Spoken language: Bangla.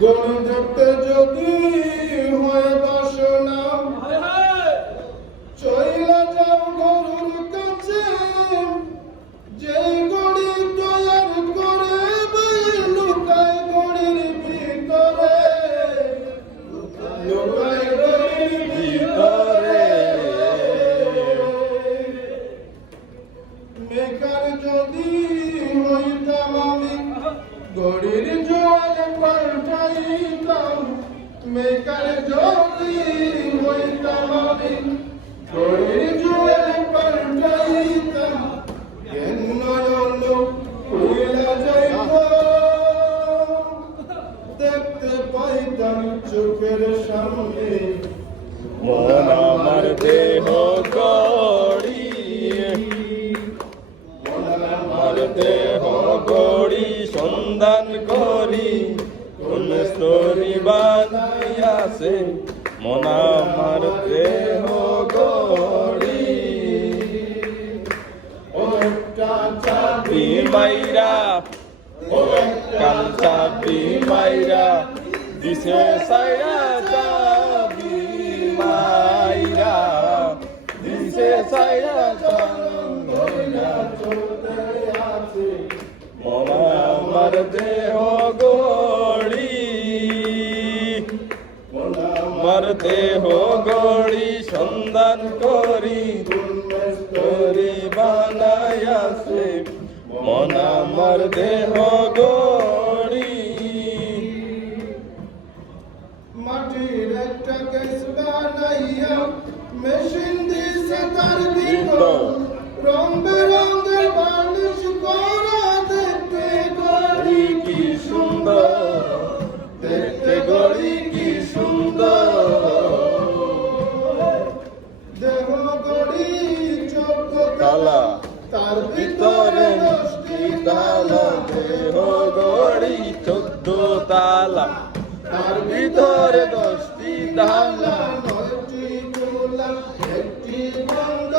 গড়ি দেখতে যদি হয় বাসনা চইলা যাও গরুর কাছে যে গড়ি তৈয়ার করে লুকায় গড়ির ভিতরে লুকায় গড়ির ভিতরে মেকার যদি হইতাম আমি গড়ির জোয়ার পাল্টাইতাম মেকার যদি হইতাম আমি গড়ির জোয়ার পাল্টাইতাম জ্ঞান নয়ন খুইলা যাইত দেখতে পাইতাম চোখের সামনে মন আমার দেহ গড়ি আমার দেহ গড়ি সন্ধান করি কোন স্তরি বানাইয়াছে মন আমার দেহ গড়ি একটা চাবি মাইরা ও কান চাবি মাইরা দিছে সাইরা চাবি মাইরা দিছে সাইরা চলতে আছে মন আমার দেহ গড়ি আমার দেহ গড়ি সন্ধান করি করি বানাইয়াছে মন আমার দেহ গড়ি মাটির একটা কেস বানাইয়া মেশিন দিছে তার ভিতর রং বেরঙের বালিশ করা দেখতে গড়ি কি সুন্দর দেখতে গড়ি কি সুন্দর দেহ গড়ি চোখ তালা তার ভিতরে ভিতরে দশটি তালা দেহ গড়ি 14 তালা তার ভিতরে 10টি তালা নয়টি খোলা একটি বন্ধ